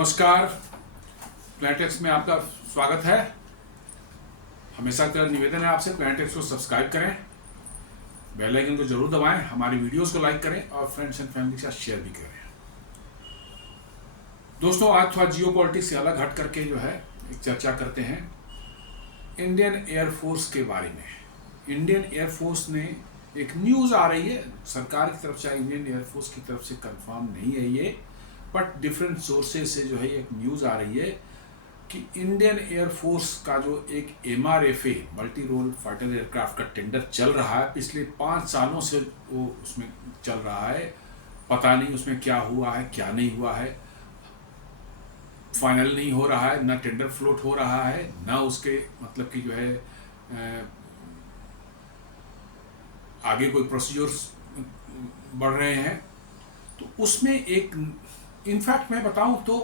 नमस्कार, प्लैनेटेक्स में आपका स्वागत है। हमेशा का निवेदन है आपसे, प्लैनेटेक्स को सब्सक्राइब करें, बेल आइकन को जरूर दबाएं, हमारी वीडियोस को लाइक करें और फ्रेंड्स एंड फैमिली के साथ शेयर भी करें। दोस्तों, आज थोड़ा जियो पॉलिटिक्स से अलग हट करके जो है एक चर्चा करते हैं इंडियन एयरफोर्स के बारे में। इंडियन एयरफोर्स ने एक न्यूज़ आ रही है सरकार की तरफ से, इंडियन एयरफोर्स की तरफ से कंफर्म नहीं है ये, बट डिफरेंट सोर्सेज से जो है एक न्यूज़ आ रही है कि इंडियन एयरफोर्स का जो एक MRFA multi role fighter aircraft का टेंडर चल रहा है, पिछले 5 सालों से वो उसमें चल रहा है। पता नहीं उसमें क्या हुआ है क्या नहीं हुआ है, फाइनल नहीं हो रहा है, ना टेंडर फ्लोट हो रहा है, ना उसके मतलब कि जो है आगे कोई प्रोसीजर्स बढ़ रहे हैं। तो उसमें एक इनफैक्ट मैं बताऊं तो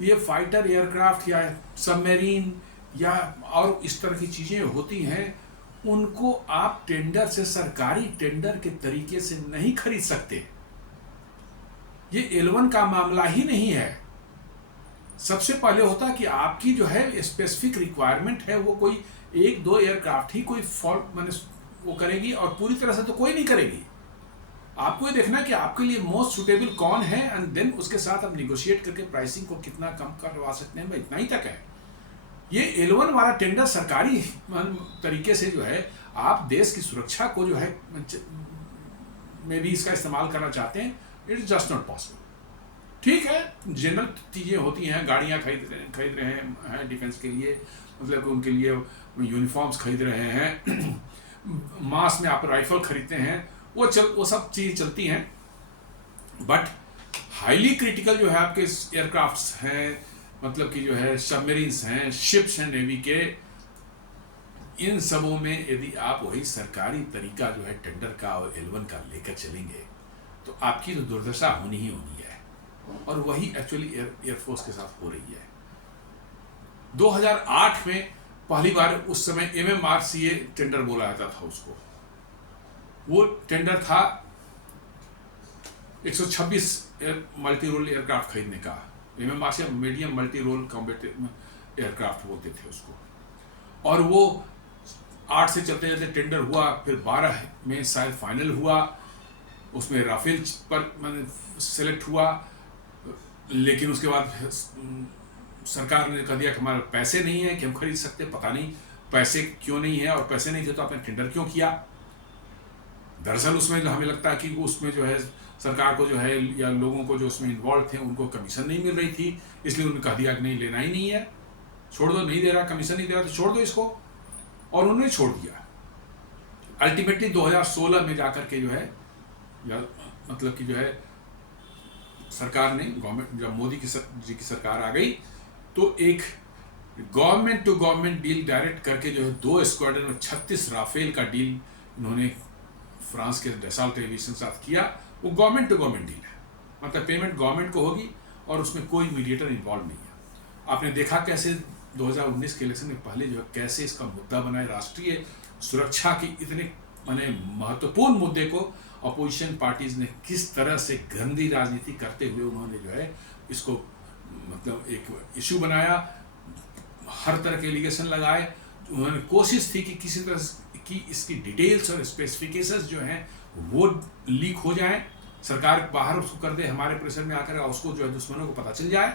ये फाइटर एयरक्राफ्ट या सबमरीन या और इस तरह की चीज़ें होती हैं, उनको आप टेंडर से, सरकारी टेंडर के तरीके से नहीं खरीद सकते। ये L1 का मामला ही नहीं है। सबसे पहले होता है कि आपकी जो है स्पेसिफिक रिक्वायरमेंट है, वो कोई 1-2 एयरक्राफ्ट ही कोई फॉल्ट मैंने वो करेगी और पूरी तरह से तो कोई नहीं करेगी। आपको ये देखना है कि आपके लिए मोस्ट सुटेबल कौन है एंड देन उसके साथ आप निगोशिएट करके प्राइसिंग को कितना कम करवा सकते हैं, इतना ही तक है। ये L1 वाला टेंडर सरकारी तरीके से जो है आप देश की सुरक्षा को जो है में भी इसका इस्तेमाल करना चाहते हैं, it is just not possible. ठीक है, जनरल चीज़ें होती हैं, गाड़ियाँ खरीद रहे हैं डिफेंस के लिए, मतलब कि उनके लिए यूनिफॉर्म्स खरीद रहे हैं, मास में आप राइफल खरीदते हैं, वो सब चीज़ें चलती हैं। बट हाईली क्रिटिकल जो है आपके एयरक्राफ्ट्स हैं, मतलब कि जो है सबमरीन्स हैं, शिप्स हैं नेवी के, इन सबों में यदि आप वही सरकारी तरीका जो है टेंडर का और L1 का लेकर चलेंगे तो आपकी तो दुर्दशा होनी ही होनी है। और वही एक्चुअली एयरफोर्स के साथ हो रही है। 2008 में पहली बार उस समय MMRCA टेंडर बोला जाता था उसको। वो टेंडर था 126 मल्टी रोल एयरक्राफ्ट खरीदने का। MMRCA medium multi role combat aircraft बोलते थे उसको। और वो 8 से चलते चलते टेंडर हुआ, फिर 12 में शायद फाइनल हुआ, उसमें राफेल पर मैंने सेलेक्ट हुआ। लेकिन उसके बाद सरकार ने कह दिया कि हमारे पैसे नहीं है कि हम खरीद सकते। पता नहीं पैसे क्यों नहीं है, और पैसे नहीं थे तो आपने टेंडर क्यों किया। दरअसल उसमें हमें लगता है कि वो उसमें जो है सरकार को जो है या लोगों को जो उसमें इन्वॉल्व थे उनको कमीशन नहीं मिल रही थी, इसलिए उन्होंने कह दिया कि नहीं, लेना ही नहीं है, छोड़ दो, नहीं दे रहा, कमीशन नहीं दे रहा तो छोड़ दो इसको, और उन्होंने छोड़ दिया। अल्टीमेटली 2016 में जाकर के जो है मतलब कि जो है सरकार ने, गवर्नमेंट जब मोदी जी की सरकार आ गई तो एक government to government deal direct करके जो है 2 स्क्वाड्रन में 36 राफेल का डील इन्होंने फ्रांस के डसाल्ट टेलीविजन साथ किया। वो गवर्नमेंट टू गवर्नमेंट डील है, मतलब पेमेंट गवर्नमेंट को होगी और उसमें कोई मीडिएटर इन्वॉल्व नहीं है। आपने देखा कैसे 2019 के इलेक्शन में पहले जो है कैसे इसका मुद्दा बनाए, राष्ट्रीय सुरक्षा की इतने माने महत्वपूर्ण मुद्दे को अपोजिशन पार्टीज ने किस तरह से गंदी राजनीति करते हुए उन्होंने जो है इसको मतलब एक इशू बनाया, हर तरह के एलिगेशन लगाए। उन्होंने कोशिश थी कि किसी तरह की इसकी डिटेल्स और स्पेसिफिकेशंस जो हैं वो लीक हो जाएं, सरकार बाहर उसको कर दे हमारे प्रेशर में आकर, उसको जो है दुश्मनों को पता चल जाए।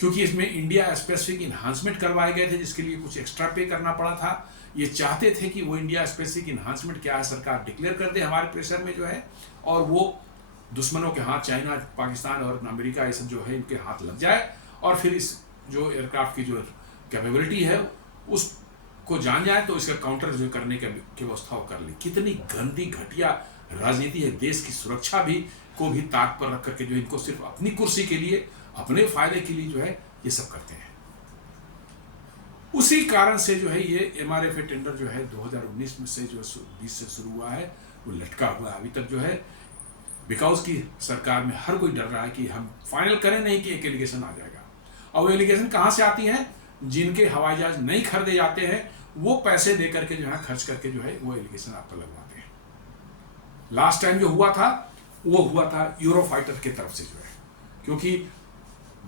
क्योंकि इसमें इंडिया स्पेसिफिक इन्हांसमेंट करवाए गए थे जिसके लिए कुछ एक्स्ट्रा पे करना पड़ा था। ये चाहते थे कि वो इंडिया स्पेसिफिक इन्हांसमेंट क्या है सरकार डिक्लेयर कर दे हमारे प्रेशर में जो है, और वो दुश्मनों के हाथ, चाइना, पाकिस्तान और अमेरिका, ये सब जो है इनके हाथ लग जाए, और फिर इस जो एयरक्राफ्ट की जो कैपेबिलिटी है उसको जान जाए तो इसका काउंटर जो करने की व्यवस्था कर ली। कितनी गंदी घटिया राजनीति है, देश की सुरक्षा भी को भी ताक पर रख करके जो इनको सिर्फ अपनी कुर्सी के लिए, अपने फायदे के लिए जो है ये सब करते हैं। उसी कारण से जो है ये MRFA टेंडर जो है 2019 में से जो 20 से शुरू हुआ है वो लटका हुआ है अभी तक जो है, बिकॉज की सरकार में हर कोई डर रहा है कि हम फाइनल करें नहीं कि एक एलिगेशन आ जाएगा। और वो एलिगेशन कहाँ से आती हैं? जिनके हवाई जहाज नहीं खरीदे जाते हैं वो पैसे दे करके जो है खर्च करके जो है वो एलिगेशन आप पर लगवाते हैं। लास्ट टाइम जो हुआ था वो हुआ था यूरोफाइटर की तरफ से जो है, क्योंकि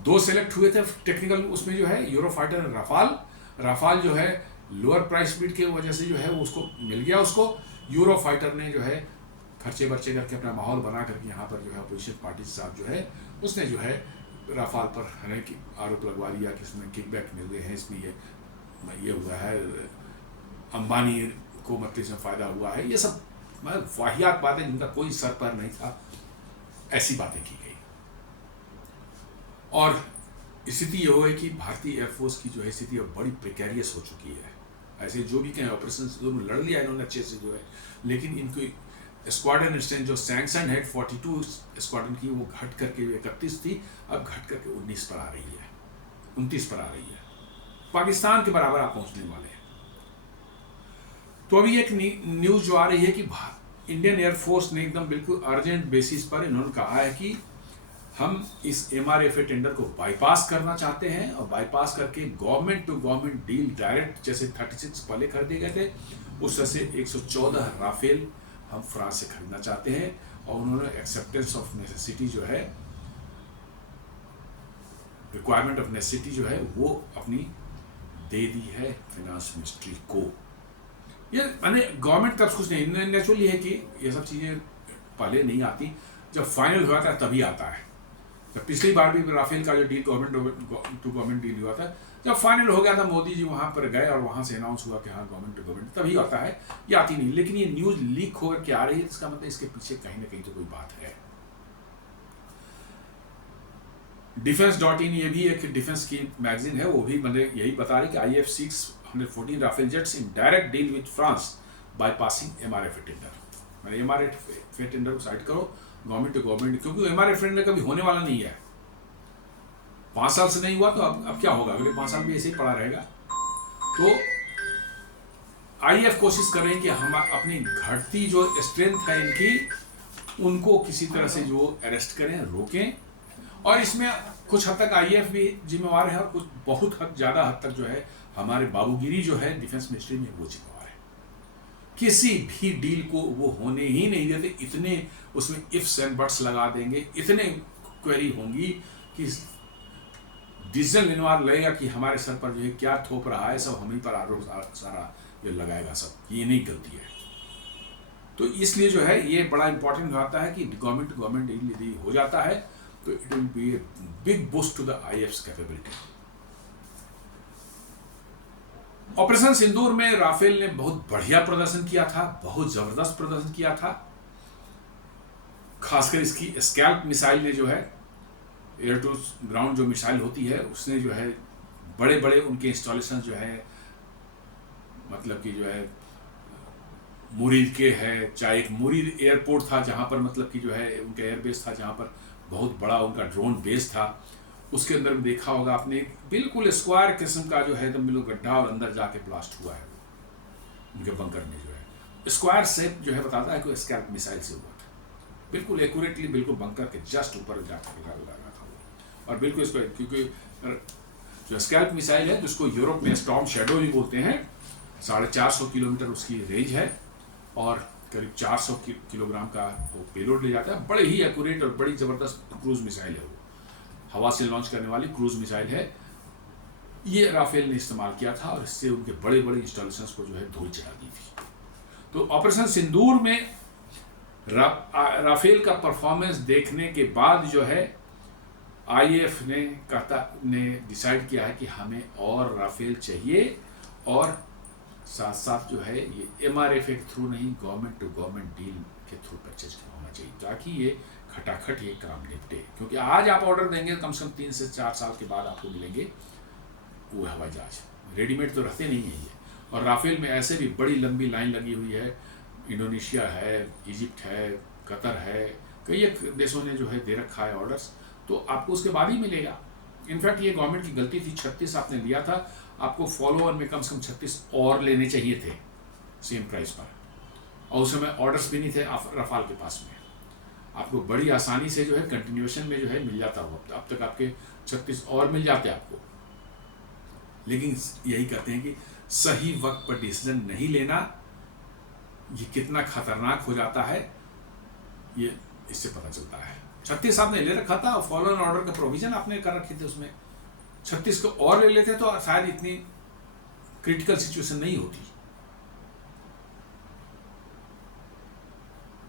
2 सेलेक्ट हुए थे टेक्निकल उसमें जो है, यूरो फाइटर, राफाल जो है लोअर प्राइस बिड के वजह से जो है वो उसको मिल गया उसको। यूरो फाइटर ने जो है खर्चे बर्चे करके अपना माहौल बना करके यहाँ पर जो है अपोजिशन पार्टी के साथ जो है उसने जो है राफाल पर अनेक आरोप लगवा दिया कि इसमें किकबैक मिल गए हैं, इसमें ये हुआ है, अंबानी को मतलब इसमें फ़ायदा हुआ है। ये सब वाहियात बातें जिनका कोई सर पर नहीं था, ऐसी बातें की गई। और स्थिति ये हो है कि भारतीय एयरफोर्स की जो है स्थिति अब बड़ी प्रिकेरियस हो चुकी है। ऐसे जो भी कहें ऑपरेशन लड़ लिया इन्होंने अच्छे से जो है, लेकिन इनकी स्क्वाड्रन स्ट्रेंथ जो सैंक्शन है 42 स्क्वाड्रन की, वो घट करके 31 थी, अब घट करके 19 पर आ रही है, 29 पर आ रही है। पाकिस्तान के बराबर आप पहुंचने वाले हैं। तो अभी एक न्यूज़ जो आ रही है कि इंडियन एयरफोर्स ने एकदम बिल्कुल अर्जेंट बेसिस पर इन्होंने कहा है कि हम इस MRFA टेंडर को बाईपास करना चाहते हैं, और बाईपास करके government to government deal direct, जैसे 36 पहले खरीदे गए थे उस से 114 राफेल हम फ्रांस से खरीदना चाहते हैं। और उन्होंने एक्सेप्टेंस ऑफ नेसेसिटी जो है, रिक्वायरमेंट ऑफ नेसेसिटी जो है वो अपनी दे दी है फाइनेंस मिनिस्ट्री को। ये मैंने गवर्नमेंट का कुछ नहीं, नेचुरली है कि ये सब चीज़ें पहले नहीं आती, जब फाइनल हुआ था तभी आता है। जब पिछली बार भी राफेल का जो deal government to government deal हुआ था, जब फाइनल हो गया था मोदी जी वहाँ पर गए और वहाँ से अनाउंस हुआ कि हाँ गवर्नमेंट टू गवर्नमेंट, तभी आता है, ये आती नहीं। लेकिन ये न्यूज़ लीक होकर के आ रही है, इसका मतलब इसके पीछे कहीं ना कहीं तो कोई बात है। Defense.in ये भी एक डिफेंस की मैगजीन है, वो भी मतलब यही बता रही कि IAF seeks 114 Rafale jets in direct deal with France bypassing MRFA tender. मैंने MRFA टेंडर को साइड करो, गवर्नमेंट टू गवर्नमेंट, क्योंकि MRFA टेंडर कभी होने वाला नहीं है। 5 साल से नहीं हुआ तो अब क्या होगा, अगले 5 साल भी ऐसे ही पड़ा रहेगा। तो IAF कोशिश कर रहे हैं कि हम अपनी घटती जो स्ट्रेंथ है इनकी, उनको किसी तरह से जो अरेस्ट करें, रोकें। और इसमें कुछ हद तक IAF भी जिम्मेवार है, और कुछ बहुत ज़्यादा हद तक जो है हमारे बाबूगिरी जो है डिफेंस मिनिस्ट्री में वो जिम्मेवार है। किसी भी डील को वो होने ही नहीं देते, इतने उसमें इफ्स एंड बट्स लगा देंगे, इतने क्वेरी होंगी कि डिसीजन लेने वाला लगेगा कि हमारे सर पर जो है क्या थोप रहा है, सब हम ही पर आरोप सारा ये लगाएगा, सब ये नहीं गलती है। तो इसलिए जो है ये बड़ा इंपॉर्टेंट होता है कि गवर्नमेंट टू गवर्नमेंट डील यदि हो जाता है तो it will be a big boost to the IAF's capability. Operation Sindoor में राफेल ने बहुत बढ़िया प्रदर्शन किया था, बहुत जबरदस्त प्रदर्शन किया था। खासकर इसकी स्कैल्प मिसाइल ने जो है, एयर टू ग्राउंड जो मिसाइल होती है, उसने जो है बड़े बड़े उनके इंस्टॉलेशन जो है, मतलब कि जो है मुरीद के है, चाहे एक मुरीद एयरपोर्ट था जहाँ पर मतलब कि जो है उनका एयरबेस था, जहाँ पर बहुत बड़ा उनका ड्रोन बेस था, उसके अंदर में देखा होगा आपने, बिल्कुल स्क्वायर किस्म का जो है एकदम बिल्कुल गड्ढा, और अंदर जाके ब्लास्ट हुआ है उनके बंकर में जो है स्क्वायर शेप जो है बताता है कि स्कैल्प मिसाइल से हुआ था, बिल्कुल एक्यूरेटली, बिल्कुल बंकर के जस्ट ऊपर जाकर लगा था। और बिल्कुल इसको, क्योंकि जो स्कैल्प मिसाइल है जिसको यूरोप में स्टॉर्म शैडो भी बोलते हैं, 450 किलोमीटर उसकी रेंज है और करीब 400 किलोग्राम का वो पेलोड ले जाता है। बड़े ही एक्यूरेट और बड़ी ज़बरदस्त क्रूज मिसाइल है, वो हवा से लॉन्च करने वाली क्रूज मिसाइल है। ये राफेल ने इस्तेमाल किया था और इससे उनके बड़े बड़े इंस्टॉलेशंस को जो है धूल चढ़ा दी थी। तो ऑपरेशन सिंदूर में राफेल का परफॉर्मेंस देखने के बाद जो है IAF ने डिसाइड किया है कि हमें और राफेल चाहिए, और साथ साथ जो है ये MRFA के थ्रू नहीं, गवर्नमेंट टू गवर्नमेंट डील के थ्रू परचेज होना चाहिए, ताकि ये खटाखट ये काम निपटे। क्योंकि आज आप ऑर्डर देंगे कम से कम 3 से 4 साल के बाद आपको मिलेंगे वो हवाई जहाज, रेडीमेड तो रहते नहीं है ये। और राफेल में ऐसे भी बड़ी लंबी लाइन लगी हुई है, इंडोनेशिया है, इजिप्ट है, कतर है, कई एक देशों ने जो है दे रखा है ऑर्डर्स, तो आपको उसके बाद ही मिलेगा। इनफैक्ट ये गवर्नमेंट की गलती थी, 36 आपने लिया था, आपको फॉलो ऑन में कम से कम 36 और लेने चाहिए थे सेम प्राइस पर, और उस समय ऑर्डर्स भी नहीं थे रफाल के पास में, आपको बड़ी आसानी से जो है कंटिन्यूएशन में जो है मिल जाता हो, अब तक आपके 36 और मिल जाते आपको। लेकिन यही कहते हैं कि सही वक्त पर डिसीजन नहीं लेना, ये कितना खतरनाक हो जाता है ये इससे पता चलता है। 36 आपने ले रखा था और फॉलो एंड ऑर्डर का प्रोविजन आपने कर रखे थे उसमें, 36 को और ले लेते तो शायद इतनी क्रिटिकल सिचुएशन नहीं होती।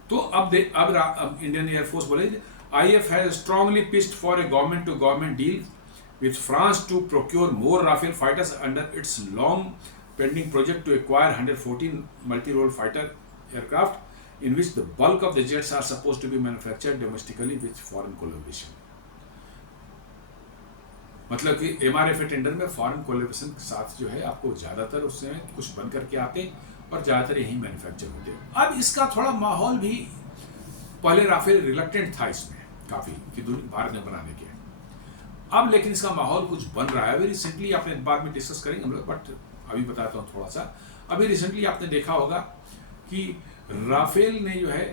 तो अब इंडियन एयरफोर्स बोले IAF has strongly pitched for a government to government deal with France to procure more Rafale fighters under its long pending project to acquire 114 multi-role fighter aircraft in which the bulk of the jets are supposed to be manufactured domestically with foreign collaboration। मतलब कि MRF tender में foreign collaboration के साथ जो है आपको ज़्यादातर उसमें कुछ बन करके आते और ज़्यादातर यही मैन्युफैक्चर होते। अब इसका थोड़ा माहौल भी पहले राफेल रिलक्टेंट था इसमें काफ़ी कि भारत में बनाने के, अब लेकिन इसका माहौल कुछ बन रहा है। अभी रिसेंटली आपने बाद में डिस्कस करेंगे हम लोग, बट अभी बताता हूँ थोड़ा सा। अभी रिसेंटली आपने देखा होगा कि राफेल ने जो है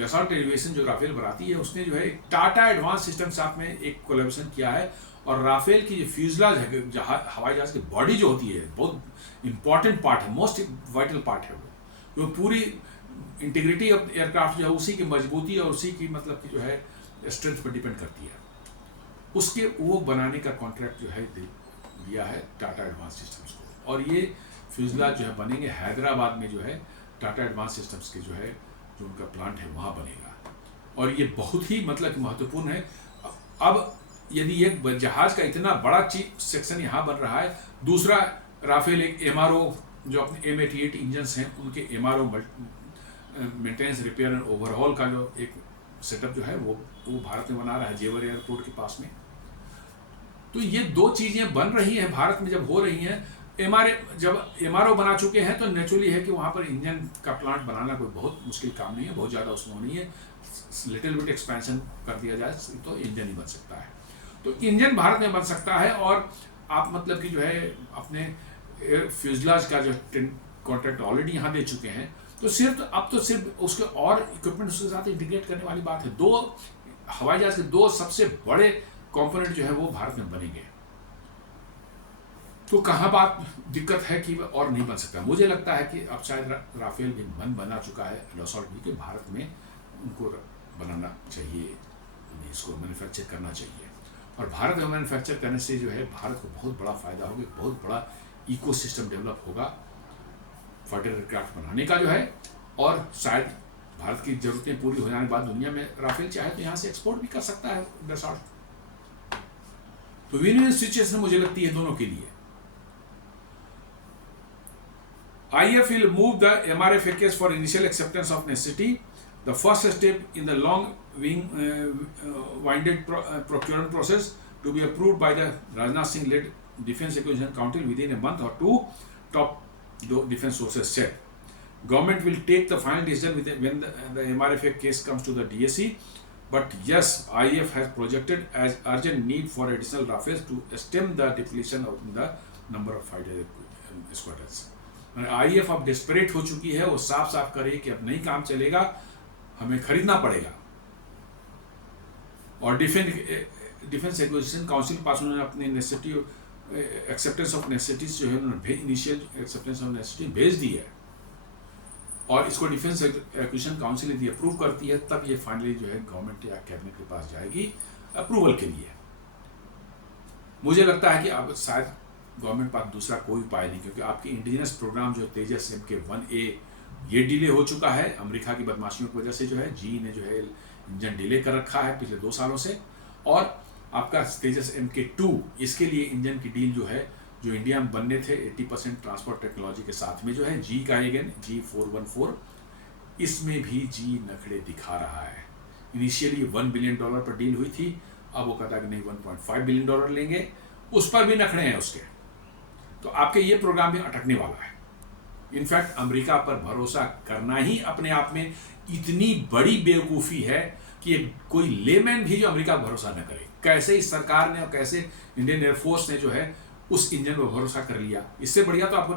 डसॉल्ट एविएशन जो राफेल बनाती है उसने जो है टाटा एडवांस सिस्टम साथ में एक कोलैबोरेशन किया है और राफेल की जो फ्यूजलाज है हवाई जहाज की बॉडी जो होती है बहुत इंपॉर्टेंट पार्ट है, मोस्ट वाइटल पार्ट है वो पूरी इंटीग्रिटी ऑफ एयरक्राफ्ट जो है उसी की मजबूती और उसी की मतलब की जो है स्ट्रेंथ पर डिपेंड करती है, उसके वो बनाने का कॉन्ट्रैक्ट जो है दिया है टाटा एडवांस सिस्टम्स को। और ये फ्यूजलाज जो है बनेंगे हैदराबाद में जो है टाटा एडवांस सिस्टम्स के जो है जो उनका प्लांट है वहाँ बनेगा और ये बहुत ही मतलब महत्वपूर्ण है। अब यदि एक जहाज का इतना बड़ा चीज सेक्शन यहाँ बन रहा है, दूसरा राफेल एक एमआरओ जो अपने M88 इंजन्स हैं उनके MRO maintenance repair and overhaul का जो एक सेटअप जो है वो भारत में बना रहा है जेवर एयरपोर्ट के पास में। तो ये दो चीजें बन रही हैं भारत में जब हो रही हैं। जब एमआरओ बना चुके हैं तो नेचुरली है कि वहाँ पर इंजन का प्लांट बनाना कोई बहुत मुश्किल काम नहीं है, बहुत ज़्यादा उसमें नहीं है, लिटिल बिट एक्सपेंशन कर दिया जाए तो इंजन ही बन सकता है। तो इंजन भारत में बन सकता है और आप मतलब कि जो है अपने फ्यूजलाज का जो कॉन्ट्रैक्ट ऑलरेडी यहाँ दे चुके हैं, तो अब तो सिर्फ उसके और इक्विपमेंट उसके साथ इंटीग्रेट करने वाली बात है। दो हवाई जहाज के दो सबसे बड़े कंपोनेंट जो है वो भारत में बनेंगे, तो कहाँ बात दिक्कत है कि और नहीं बन सकता। मुझे लगता है कि अब शायद राफेल भी बना चुका है डसॉल्ट भी कि भारत में उनको बनाना चाहिए, इसको मैन्युफैक्चर करना चाहिए और भारत में मैन्युफैक्चर करने से जो है भारत को बहुत बड़ा फायदा होगा, बहुत बड़ा इकोसिस्टम डेवलप होगा फाइटर एयरक्राफ्ट बनाने का जो है। और शायद भारत की जरूरतें पूरी हो जाने के बाद दुनिया में राफेल चाहे तो यहाँ से एक्सपोर्ट भी कर सकता है डसॉल्ट। तो विन विन सिचुएशन मुझे लगती है दोनों के लिए। IAF will move the MRFA case for initial acceptance of necessity, the first step in the long winded procurement process to be approved by the Rajnath Singh led Defence Acquisition Council within a month or two, top defense sources said. Government will take the final decision when the MRFA case comes to the DSC, but yes, IAF has projected as urgent need for additional Rafales to stem the depletion of the number of fighter squadrons. IAF अब desperate हो चुकी है, वो साफ साफ करे कि अब नहीं काम चलेगा, हमें खरीदना पड़ेगा। और डिफेंस एक्विजिशन काउंसिल के पास उन्होंने अपनी नेसेसिटी एक्सेप्टेंस ऑफ नेसेसिटीज जो है उन्होंने इनिशियल एक्सेप्टेंस ऑफ नेसेसिटी भेज दी है और इसको डिफेंस एक्विजिशन काउंसिल यदि अप्रूव करती है तब ये फाइनली जो है गवर्नमेंट या कैबिनेट के पास जाएगी अप्रूवल के लिए। मुझे लगता है कि अब शायद गवर्नमेंट पास दूसरा कोई उपाय नहीं, क्योंकि आपकी इंडिजिनस प्रोग्राम जो तेजस MK-1A ये डिले हो चुका है अमेरिका की बदमाशियों की वजह से, जो है जी ने जो है इंजन डिले कर रखा है पिछले 2 सालों से। और आपका तेजस MK-2 इसके लिए इंजन की डील जो है जो इंडिया में बनने थे 80% ट्रांसपोर्ट टेक्नोलॉजी के साथ में जो है जी का अगेन G414, इसमें भी जी नखड़े दिखा रहा है। इनिशियली $1 बिलियन पर डील हुई थी, अब वो कहता है कि नहीं $1.5 बिलियन लेंगे, उस पर भी नखड़े हैं उसके। तो आपके ये प्रोग्राम भी अटकने वाला है। इनफैक्ट अमेरिका पर भरोसा करना ही अपने आप में इतनी बड़ी बेवकूफ़ी है कि कोई लेमैन भी जो अमेरिका पर भरोसा न करे। कैसे इस सरकार ने और कैसे इंडियन एयरफोर्स ने जो है उस इंजन पर भरोसा कर लिया। इससे बढ़िया तो आपको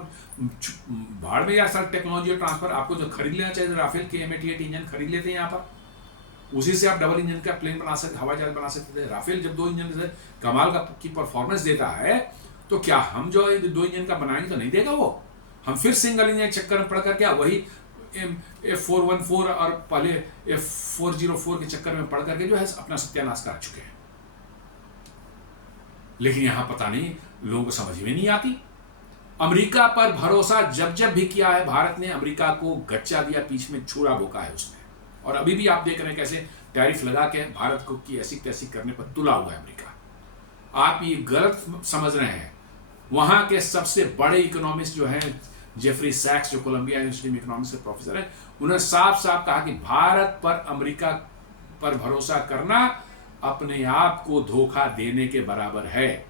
भाड़ में या सर टेक्नोलॉजी और ट्रांसफर आपको जो खरीद लेना चाहिए, राफेल के M88 इंजन खरीद लेते हैं यहाँ पर, उसी से आप डबल इंजन का प्लेन बना सकते, हवाई जहाज बना सकते थे। राफेल जब 2 इंजन से कमाल की परफॉर्मेंस देता है तो क्या हम जो 2 इंजन का बनाएंगे तो नहीं देगा वो? हम फिर सिंगल इंजन चक्कर में पड़ कर क्या वही F414 और पहले F404 के चक्कर में पड़ करके जो है अपना सत्यानाश कर चुके हैं। लेकिन यहां पता नहीं लोगों को समझ में नहीं आती। अमेरिका पर भरोसा जब जब भी किया है भारत ने, अमेरिका को गच्चा दिया, बीच में छुरा भोंका है उसने। और अभी भी आप देख रहे हैं कैसे टैरिफ लगा के भारत को की ऐसी तैसी करने पर तुला हुआ है अमेरिका। आप ये गलत समझ रहे हैं। वहां के सबसे बड़े इकोनॉमिस्ट जो हैं, जेफरी सैक्स, जो कोलंबिया यूनिवर्सिटी में इकोनॉमिक्स के प्रोफेसर हैं, उन्होंने साफ साफ कहा कि भारत पर अमेरिका पर भरोसा करना अपने आप को धोखा देने के बराबर है।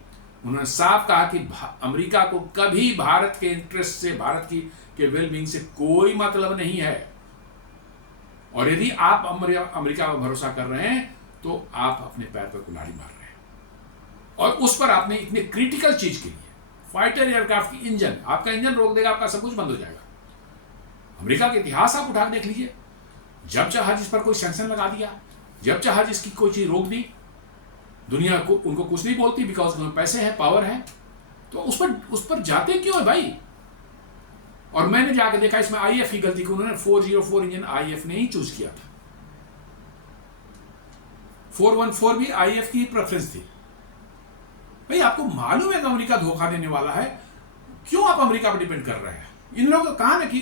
उन्होंने साफ कहा कि अमेरिका को कभी भारत के इंटरेस्ट से, भारत की के वेलबींग से कोई मतलब नहीं है। और यदि आप अमेरिका पर भरोसा कर रहे हैं तो आप अपने पैर पर कुल्हाड़ी मार रहे हैं। और उस पर आपने इतने क्रिटिकल चीज के लिए, फाइटर एयरक्राफ्ट की इंजन, आपका इंजन रोक देगा, आपका सब कुछ बंद हो जाएगा। अमेरिका का इतिहास आप उठा देख लीजिए। जब चाहा जिस पर कोई सैंक्शन लगा दिया, जब चाहा जिसकी कोई चीज रोक दी, दुनिया को उनको कुछ नहीं बोलती, बिकॉज उनमें पैसे हैं, पावर है। तो उस पर जाते क्यों है भाई? और मैंने जाकर देखा इसमें आईएफ की गलती की। उन्होंने 404 इंजन आईएफ ने ही चूज किया था। 414 भी आईएफ की प्रेफरेंस थी। भाई आपको मालूम है कि अमेरिका धोखा देने वाला है, क्यों आप अमेरिका पर डिपेंड कर रहे हैं? इन लोगों को कहा ना कि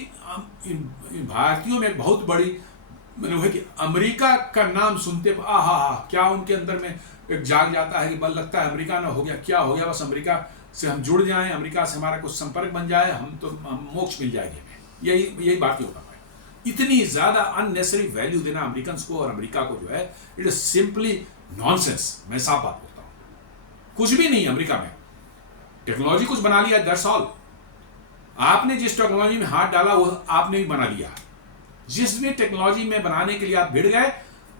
भारतीयों में एक बहुत बड़ी मैंने वही कि अमेरिका का नाम सुनते आहा क्या उनके अंदर में एक जाग जाता है कि बल लगता है अमेरिका ना हो गया, क्या हो गया, बस अमेरिका से हम जुड़ जाएं, अमेरिका से हमारा कुछ संपर्क बन जाए, हम मोक्ष मिल जाएगी। यही बात ही होता है। इतनी ज्यादा अननेसेसरी वैल्यू देना अमेरिकन को और अमेरिका को जो है, इट इज सिंपली नॉनसेंस। मैं साफ बात बोलता हूं, कुछ भी नहीं अमेरिका में। टेक्नोलॉजी कुछ बना लिया, दैट्स ऑल। आपने जिस टेक्नोलॉजी में हाथ डाला वो आपने भी बना लिया। जिस भी टेक्नोलॉजी में बनाने के लिए आप भिड़ गए,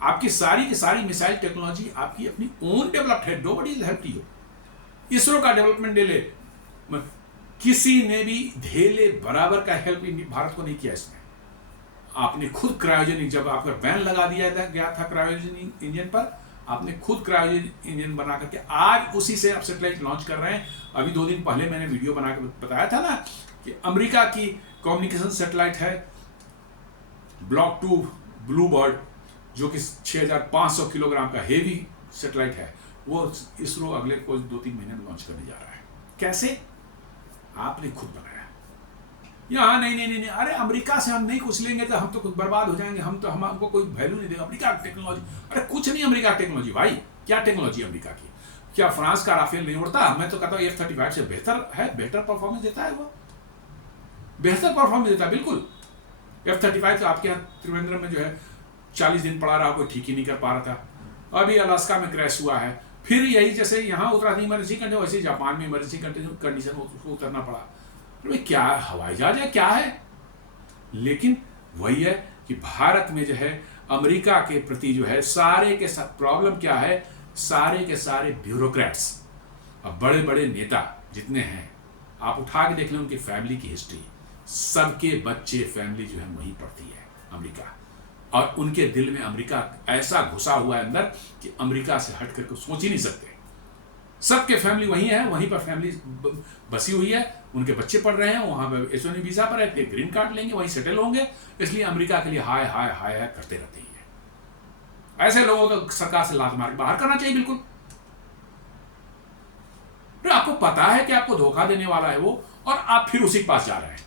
आपकी सारी की सारी मिसाइल टेक्नोलॉजी आपकी अपनी ओन डेवलप्ड है। Nobody is help you. ISRO का डेवलपमेंट ले ले, किसी ने भी धेले बराबर का हेल्प भारत को नहीं किया। इसमें आपने खुद क्रायोजेनिक, जब आपका बैन लगा दिया गया था क्रायोजेनिक इंजन पर, आपने खुद क्रायोजेनिक इंजन बना करके आज उसी से आप सेटेलाइट लॉन्च कर रहे हैं। अभी 2 दिन पहले मैंने वीडियो बना के बताया था ना कि अमेरिका की कम्युनिकेशन सेटेलाइट है ब्लॉक 2 ब्लू बर्ड, जो कि 6500 किलोग्राम का हेवी सेटेलाइट है, वो इसरो अगले कुछ 2-3 महीने में लॉन्च करने जा रहा है। कैसे? आपने खुद बनाया। यहाँ नहीं, अरे अमेरिका से हम नहीं कुछ लेंगे तो हम तो कुछ बर्बाद हो जाएंगे, हमको कोई वैल्यू नहीं देगा। अमेरिका टेक्नोलॉजी, अरे कुछ नहीं अमेरिका टेक्नोलॉजी भाई। क्या टेक्नोलॉजी अमेरिका की? क्या फ्रांस का राफेल नहीं उड़ता? मैं तो कहता हूँ F-35 से बेहतर है, बेहतर परफॉर्मेंस देता है, वो बेहतर परफॉर्मेंस देता है बिल्कुल। F-35 तो आपके यहाँ त्रिवेंद्रम में जो है 40 दिन पड़ा रहा, कोई ठीक ही नहीं कर पा रहा था। अभी अलास्का में क्रैश हुआ है, फिर यही जैसे यहाँ उतरा थी इमरजेंसी कंडीशन, वैसे जापान में इमरजेंसी कंडीशन उसको उतरना पड़ा। तो क्या हवाई जहाज है, क्या है? लेकिन वही है कि भारत में जो है अमेरिका के प्रति जो है सारे के साथ प्रॉब्लम क्या है, सारे के सारे ब्यूरोक्रेट्स और बड़े बड़े नेता जितने हैं, आप उठा के देख लें उनकी फैमिली की हिस्ट्री, सबके बच्चे फैमिली जो है वहीं पढ़ती है अमेरिका। और उनके दिल में अमेरिका ऐसा घुसा हुआ है अंदर कि अमेरिका से हट करके सोच ही नहीं सकते। सबके फैमिली वहीं है, वहीं पर फैमिली बसी हुई है, उनके बच्चे पढ़ रहे हैं, वहां पर H-1B वीजा पर है, ग्रीन कार्ड लेंगे, वहीं सेटल होंगे। इसलिए अमेरिका के लिए हाय हाय हाय हाय करते रहते हैं। ऐसे लोगों को सरकार से लात मार के बाहर करना चाहिए बिल्कुल। तो आपको पता है कि आपको धोखा देने वाला है वो, और आप फिर उसी के पास जा रहे हैं।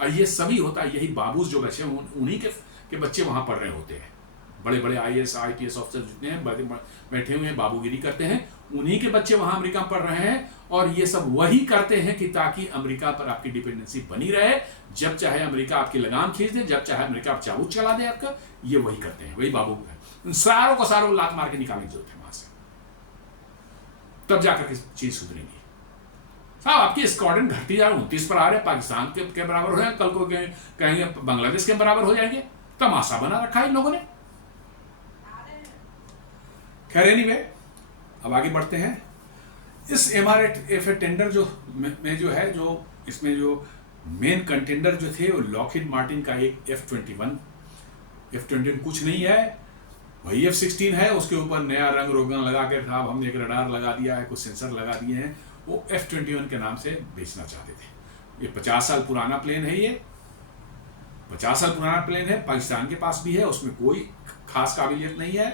और ये सभी होता है, यही बाबूज जो बच्चे उन्हीं के बच्चे वहां पढ़ रहे होते हैं। बड़े बड़े IAS IPS ऑफिसर जितने हैं बैठे हुए हैं, बाबूगिरी करते हैं, उन्हीं के बच्चे वहां अमेरिका में पढ़ रहे हैं। और ये सब वही करते हैं कि ताकि अमेरिका पर आपकी डिपेंडेंसी बनी रहे। जब चाहे अमेरिका आपकी लगाम खींच दे, जब चाहे अमेरिका आप चाबुक चला दे आपका, ये वही करते हैं, वही बाबू है। उन सारों को सारों लात मार के निकालने की जरूरत है वहां से, तब जाकर के चीज सुधरेगी। साहब आपकी स्क्वाड्रन घटती जा रही, 29 पर आ रहे, पाकिस्तान के बराबर हो जाएंगे, कल को कहेंगे बांग्लादेश के बराबर हो जाएंगे। तमाशा बना रखा है इन लोगों ने। खैर एनीवे, अब आगे बढ़ते हैं। इस MRF टेंडर जो में जो है, जो इसमें जो मेन कंटेंडर जो थे वो लॉकहीड मार्टिन का एक F-21 कुछ नहीं है, वही F-16 है। उसके ऊपर नया रंग रोगन लगा के साहब हमने एक रडार लगा दिया है, कुछ सेंसर लगा दिए हैं। वो F-21 के नाम से बेचना चाहते थे। ये 50 साल पुराना प्लेन है, ये 50 साल पुराना प्लेन है, पाकिस्तान के पास भी है, उसमें कोई खास काबिलियत नहीं है।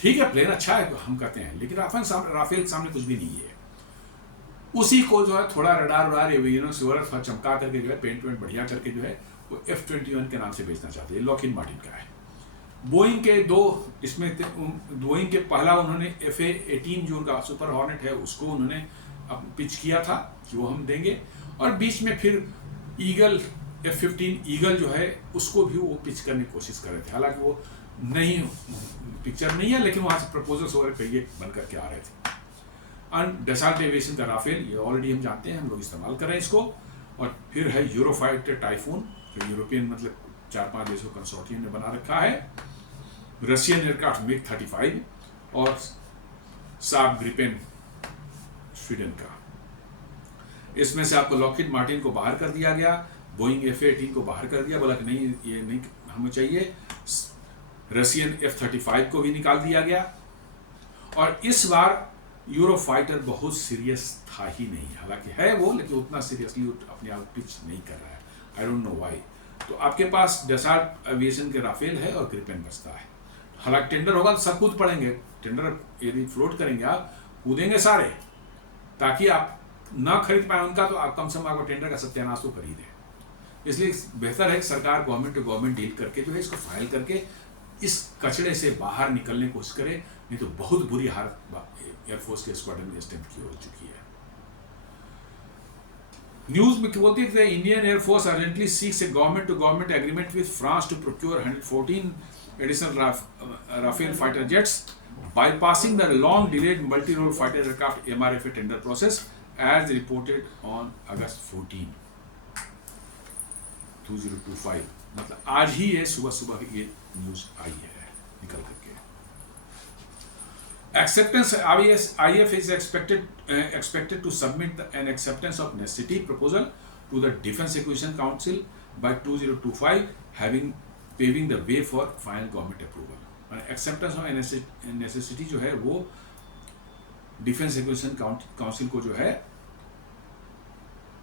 ठीक है, प्लेन अच्छा है हम कहते हैं, लेकिन राफेल के सामने कुछ भी नहीं है। उसी को जो है थोड़ा रडार वडार थोड़ा चमका करके जो है पेंट वेंट बढ़िया करके जो है वो F-21 के नाम से बेचना चाहते हैं। लॉकहीड मार्टिन का है। बोइंग के दो इसमें बोइंग के पहला उन्होंने FA-18 जो उनका सुपर हॉर्नेट है उसको उन्होंने पिच किया था कि वो हम देंगे, और बीच में फिर ईगल F-15 ईगल जो है उसको भी वो पिच करने की कोशिश कर रहे थे। हालांकि वो नहीं पिक्चर नहीं है, लेकिन वहाँ से प्रपोजल्स वगैरह कई बन करके आ रहे थे। एंड डसॉल्ट एविएशन का राफेल, ये ऑलरेडी हम जानते हैं, हम लोग इस्तेमाल कर रहे हैं इसको। और फिर है यूरोफाइटर टाइफून, जो यूरोपियन मतलब 4-5 देशों कंसोर्टियम ने बना रखा है। रशियन एयरक्राफ्ट MiG-35 और साब ग्रिपेन स्वीडन का। इसमें से आपको लॉकहीड मार्टिन को बाहर कर दिया गया, बोइंग FA-18 को बाहर कर दिया, बोला कि नहीं ये नहीं हमें चाहिए। रशियन F-35 को भी निकाल दिया गया। और इस बार यूरोफाइटर बहुत सीरियस था ही नहीं, हालांकि है वो, लेकिन उतना सीरियसली अपने आप पिच नहीं कर रहा है। I don't know why. तो आपके पास डसॉल्ट एविएशन के राफेल है और ग्रिपेन बचता है। हालांकि टेंडर होगा तो सब कूद पड़ेंगे, टेंडर यदि फ्लोट करेंगे आप कूदेंगे सारे, ताकि आप ना खरीद पाए उनका, तो आप कम से कम आपको टेंडर का सत्यानाश तो खरीदें। इसलिए बेहतर है कि सरकार गवर्नमेंट टू गवर्नमेंट डील करके जो है इसको फाइल करके इस कचड़े से बाहर निकलने की कोशिश करे, नहीं तो बहुत बुरी हालत एयरफोर्स के स्क्वाड्रन की स्ट्रेंथ की हो चुकी है। न्यूज में बोलती है कि Indian air force urgently seeks a government to government agreement with France to procure 114 additional Rafale fighter jets bypassing the long delayed multi-role fighter aircraft MRFA tender process as reported on August 14, 2025। मतलब आज ही ये सुबह ये news आई है निकल करके। Acceptance IF is expected to submit an acceptance of necessity proposal to the Defence Acquisition Council by 2025, paving the way for final government approval। Acceptance of necessity जो है वो डिफेंस एक्विजिशन काउंसिल को जो है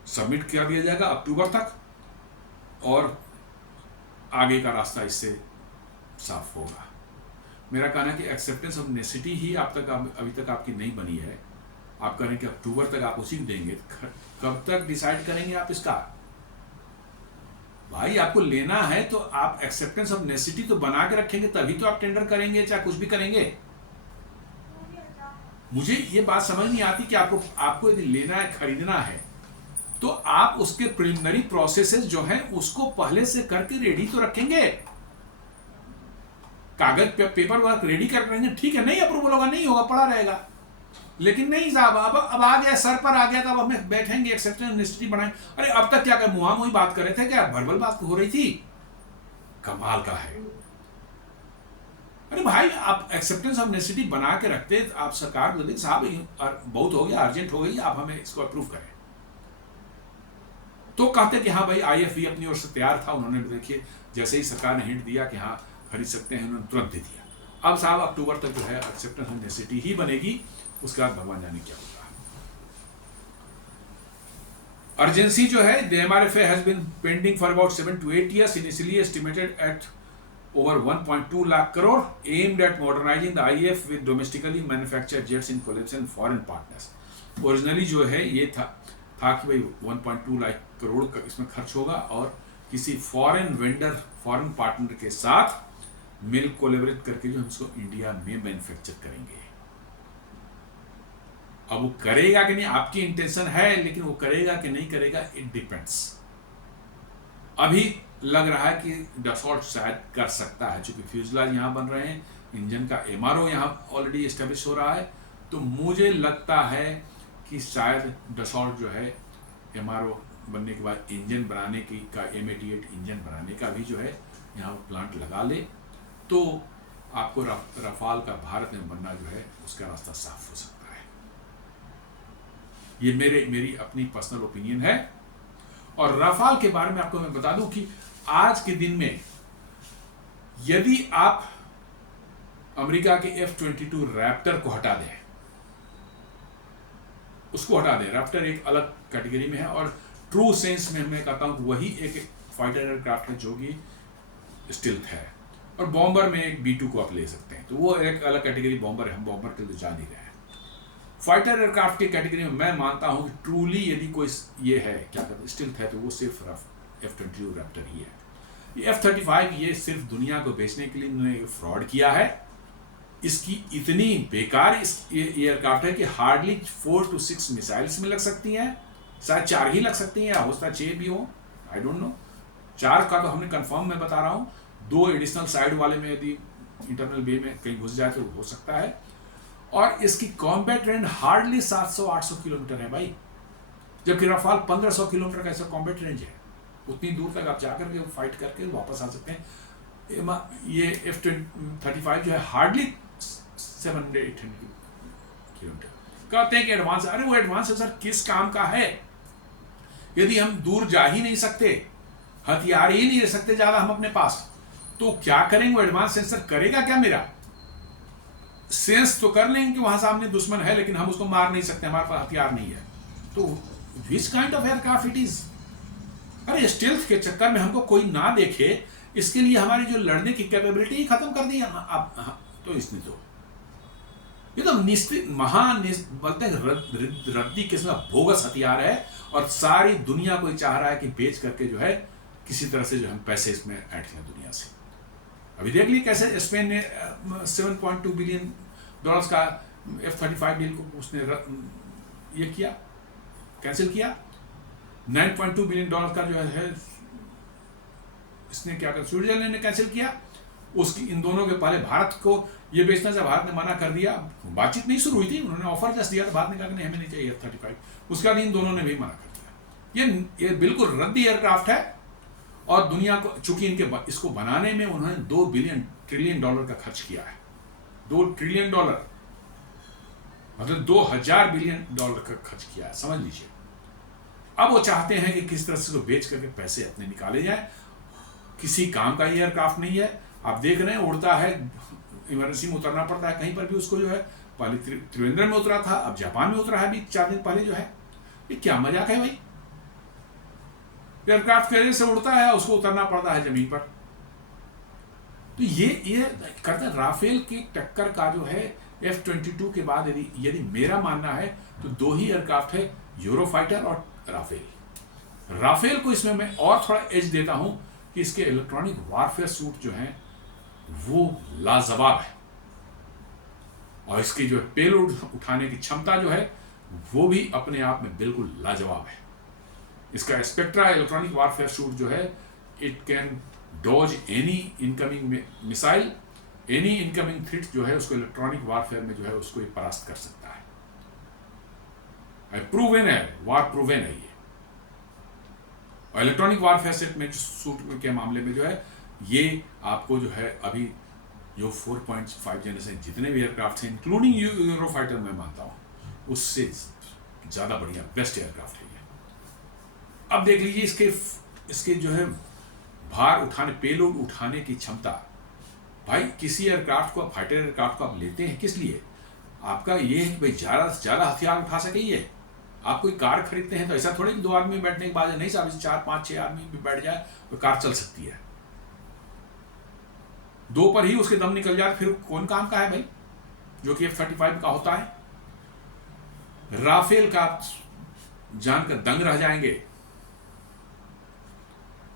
submit कर दिया जाएगा अक्टूबर तक, और आगे का रास्ता इससे साफ होगा। मेरा कहना है कि एक्सेप्टेंस ऑफ नेसेसिटी ही अभी तक आपकी नहीं बनी है। आप करें कि अक्टूबर तक आप उसी को देंगे, कब तक डिसाइड करेंगे आप इसका? भाई आपको लेना है तो आप एक्सेप्टेंस ऑफ नेसेसिटी तो बना के रखेंगे, तभी तो आप टेंडर करेंगे, चाहे कुछ भी करेंगे। मुझे ये बात समझ नहीं आती कि आपको यदि लेना है, खरीदना है, तो आप उसके प्रिलिमिनरी प्रोसेसेस जो हैं उसको पहले से करके रेडी तो रखेंगे। कागज पेपर वर्क रेडी कर रखेंगे, ठीक है, नहीं अप्रूवल होगा, नहीं होगा, पड़ा रहेगा। लेकिन नहीं साहब, अब आ गया, सर पर आ गया, तब हमें बैठेंगे एक्सेप्टेंस ऑफ नेसेसिटी बनाएं। अरे अब तक क्या कर मुआ मुही बात कर रहे थे, क्या भरबल बात हो रही थी? कमाल का है। अरे भाई आप एक्सेप्टेंस ऑफ नेसेसिटी बना के रखते, आप सरकार को बोलते साहब बहुत हो गया, अर्जेंट हो गई, आप हमें इसको अप्रूव करें। तो कहते कि हाँ भाई IFV अपनी ओर से तैयार था, उन्होंने देखिए जैसे ही सरकार ने हिंट दिया कि हाँ खरीद सकते हैं, उन्होंने तुरंत दे दिया। अब साहब अक्टूबर तक जो है एक्सेप्टेंस ऑफ नेसेसिटी ही बनेगी, उसके बाद भगवान जाने क्या होगा। अर्जेंसी जो है, the MRFA has been pending for about 7 to 8 years, initially estimated at over 1.2 lakh crore, aimed at modernizing the IF with domestically manufactured jets in collaboration with foreign partners। Originally जो है ये था कि भाई 1.2 लाख करोड़ का इसमें खर्च होगा, और किसी फॉरेन वेंडर, फॉरेन पार्टनर के साथ मिल कोलैबोरेट करके जो हम इसको इंडिया में मैन्युफैक्चर करेंगे। अब वो करेगा कि नहीं, आपकी इंटेंशन है, लेकिन वो करेगा कि नहीं करेगा, इट डिपेंड्स। अभी लग रहा है कि डसॉल्ट शायद कर सकता है, क्योंकि फ्यूजलाज यहाँ बन रहे हैं, इंजन का MRO यहाँ ऑलरेडी एस्टेब्लिश हो रहा है, तो मुझे लगता है कि शायद डसॉल्ट जो है MRO बनने के बाद इंजन बनाने की का M88 इंजन बनाने का भी जो है यहाँ प्लांट लगा ले, तो आपको रफाल का भारत में बनना जो है उसका रास्ता साफ हो सकता है। ये मेरी अपनी पर्सनल ओपिनियन है। और रफाल के बारे में आपको मैं बता दूं कि आज के दिन में यदि आप अमेरिका के F-22 रैप्टर को हटा दें, उसको हटा दें, रैप्टर एक अलग कैटेगरी में है, और ट्रू सेंस में मैं कहता हूं कि वही एक फाइटर एयरक्राफ्ट है जो कि स्टिल्थ है, और बॉम्बर में एक B2 को आप ले सकते हैं, तो वो एक अलग कैटेगरी बॉम्बर है, हम बॉम्बर के लिए जा नहीं रहे हैं। फाइटर एयरक्राफ्ट की कैटेगरी में मैं मानता हूं कि ट्रूली यदि कोई ये है क्या कहते हैं स्टिल्थ है, तो वो सिर्फ F-22 रैप्टर ही है। ये F-35 ये सिर्फ दुनिया को बेचने के लिए इन्होंने फ्रॉड किया है। इसकी इतनी बेकार एयरक्राफ्ट है कि हार्डली 4 to 6 मिसाइल्स में लग सकती हैं, शायद 4 ही लग सकती हैं, हो सकता है 6 भी हो, आई डोंट नो। 4 का तो हमने कंफर्म मैं बता रहा हूँ, 2 एडिशनल साइड वाले में यदि इंटरनल बे में कहीं घुस जाए तो हो सकता है। और इसकी कॉम्बैट रेंज हार्डली 700-800 किलोमीटर है भाई, जबकि रफाल 1500 किलोमीटर का ऐसा कॉम्बैट रेंज है। उतनी दूर तक आप जाकर के फाइट करके वापस आ सकते हैं। ये F-35 जो है हार्डली 700-800 किलोमीटर। कहते हैं कि एडवांस, अरे वो एडवांस है सर किस काम का है? यदि हम दूर जा ही नहीं सकते, हथियार ही नहीं रह सकते ज्यादा हम अपने पास, तो क्या करेंगे? वो एडवांस सेंसर करेगा क्या? मेरा सेंस तो कर लेंगे कि वहां सामने दुश्मन है, लेकिन हम उसको मार नहीं सकते, हमारे पास हथियार नहीं है। तो which kind of aircraft it is? अरे स्टेल्थ के चक्कर में हमको कोई ना देखे, इसके लिए हमारी जो लड़ने की कैपेबिलिटी ही खत्म कर दी आप। तो इसने तो ये तो निश्चित बोलते हैं रद्दी किस्म का बोगस हथियार है, और सारी दुनिया को चाह रहा है कि बेच करके जो है किसी तरह से जो हम पैसे इसमें ऐंठ लें दुनिया से। अभी देख ली कैसे स्पेन ने $7.2 बिलियन का F-35 डील को उसने ये किया, कैंसिल किया। $9.2 बिलियन का जो है इसने क्या कर स्विट्जरलैंड ने कैंसिल किया। उसकी इन दोनों के पहले भारत को ये बेचना से भारत ने मना कर दिया, बातचीत नहीं शुरू हुई थी, उन्होंने ऑफर जस्ट दिया, तो भारत ने कहा कि नहीं हमें नहीं चाहिए F-35। उसका दिन दोनों ने भी मना कर दिया। ये बिल्कुल रद्दी एयरक्राफ्ट है, और दुनिया को चूंकि इसको बनाने में उन्होंने $2 ट्रिलियन का खर्च किया है। $2 ट्रिलियन मतलब $2000 बिलियन का खर्च किया है, समझ लीजिए। अब वो चाहते हैं कि किस तरह से इसको बेच करके पैसे अपने निकाले जाए। किसी काम का एयरक्राफ्ट नहीं है, आप देख रहे हैं उड़ता है, इमरजेंसी में उतरना पड़ता है कहीं पर भी उसको, जो है पहले त्रिवेंद्रम में उतरा था, अब जापान में उतरा है अभी 4 दिन पहले। जो है ये क्या मजाक है भाई? एयरक्राफ्ट कैरियर से उड़ता है, उसको उतरना पड़ता है जमीन पर। तो ये करते हैं। राफेल की टक्कर का जो है F-22 के बाद यदि मेरा मानना है तो 2 ही एयरक्राफ्ट है, यूरोफाइटर और राफेल। राफेल को इसमें मैं और थोड़ा एज देता हूं कि इसके इलेक्ट्रॉनिक वारफेयर सूट जो हैं वो लाजवाब है, और इसकी जो पेलोड उठाने की क्षमता जो है वो भी अपने आप में बिल्कुल लाजवाब है। इसका स्पेक्ट्रा इलेक्ट्रॉनिक वारफेयर सूट जो है, it can dodge any incoming missile, any incoming threat जो है उसको इलेक्ट्रॉनिक वारफेयर में जो है उसको ये परास्त कर सकता है। प्रूवन है, वार प्रूवन है ये। और इलेक्ट्रॉनिक वारफेयर सेट में सूट के मामले में जो है ये आपको जो है अभी जो 4.5 जनरेशन जितने भी एयरक्राफ्ट हैं इंक्लूडिंग यूरोफाइटर मैं मानता हूँ, उससे ज़्यादा बढ़िया बेस्ट एयरक्राफ्ट है। अब देख लीजिए इसके जो है भार उठाने, पेलोड उठाने की क्षमता। भाई किसी एयरक्राफ्ट को, फाइटर एयरक्राफ्ट को आप लेते हैं किस लिए? आपका ये है कि भाई ज़्यादा से ज़्यादा हथियार उठा सके। ये आप कोई कार खरीदते हैं तो ऐसा थोड़ी कि 2 आदमी बैठने के बाद नहीं साहब, 4, 5, 6 आदमी भी बैठ जाए तो कार चल सकती है। 2 पर ही उसके दम निकल जाए, फिर कौन काम का है भाई? जो कि F-35 का होता है। राफेल का आप जानकर दंग रह जाएंगे।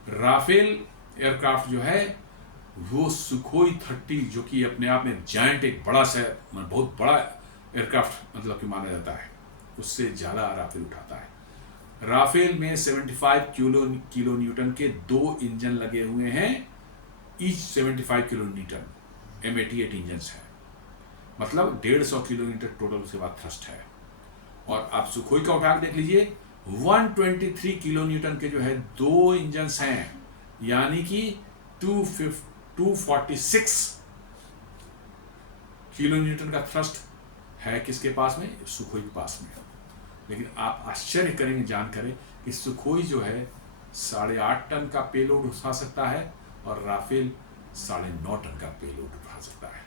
राफेल एयरक्राफ्ट जो है वो सुखोई 30 जो कि अपने आप में जायंट, एक बड़ा सा बहुत बड़ा एयरक्राफ्ट मतलब कि माना जाता है, उससे ज़्यादा राफेल उठाता है। राफेल में 75 किलो न्यूटन के 2 इंजन लगे हुए हैं, each 75 kilo Newton, M88 engine है, मतलब 150 किलोमीटर टोटल उसके बाद थ्रस्ट है। और आप सुखोई का उठा देख लीजिए, 123 किलो न्यूटन के जो है 2 इंजन हैं, यानी कि 246 किलो न्यूटन का थ्रस्ट है किसके पास में? सुखोई के पास में। लेकिन आप आश्चर्य करेंगे जानकर कि सुखोई जो है 8.5 टन का पेलोड उठा सकता है, और राफेल 9.5 टन का पेलोड उठा सकता है।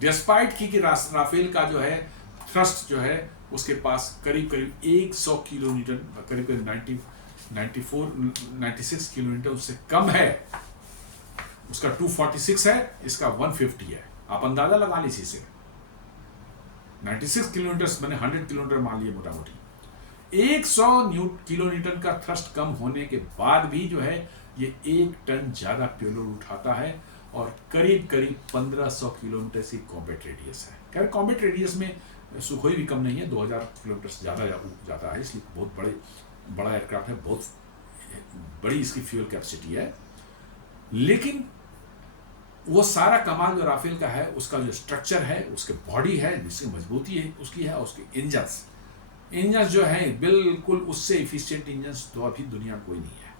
डिस्पाइट कि राफेल का जो है थ्रस्ट जो है उसके पास करीब 100 किलो न्यूटन, करीब 90 96 किलोमीटर उससे कम है, उसका 246 है, इसका 150 है। आप अंदाजा लगा लीजिए इसे। 96 किलोमीटर मैंने 100 किलोमीटर मान लिए मोटा मोटी। 100 किलोन्यूटन का थ्रस्ट कम होने के बाद भी जो है ये 1 टन ज़्यादा पेलोड उठाता है और करीब करीब 1500 किलोमीटर की कॉम्बैट रेडियस है। खैर कॉम्बैट रेडियस में सुखोई भी कम नहीं है, 2000 किलोमीटर से ज़्यादा जाता है, इसलिए बहुत बड़ा एयरक्राफ्ट है, बहुत बड़ी इसकी फ्यूल कैपेसिटी है। लेकिन वो सारा कमाल जो राफेल का है, उसका जो स्ट्रक्चर है, उसके बॉडी है, जिसकी मजबूती है उसकी है, उसके इंजन्स जो है बिल्कुल उससे इफिशिएंट इंजन्स तो अभी दुनिया कोई नहीं है।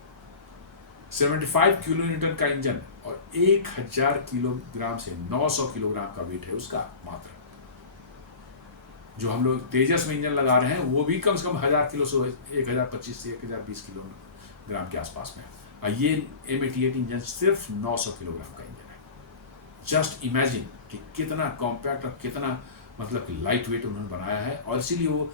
75 किलोन्यूटन का इंजन और 1000 किलोग्राम से 900 किलोग्राम का वेट है उसका मात्र। जो हम लोग तेजस में इंजन लगा रहे हैं वो भी कम से कम 1000 किलो से 1025 से 1020 किलोग्राम के आसपास में है, और ये M88 इंजन सिर्फ 900 किलोग्राम का इंजन है। जस्ट इमेजिन कि कितना कॉम्पैक्ट और कितना मतलब लाइट वेट उन्होंने बनाया है, और इसीलिए वो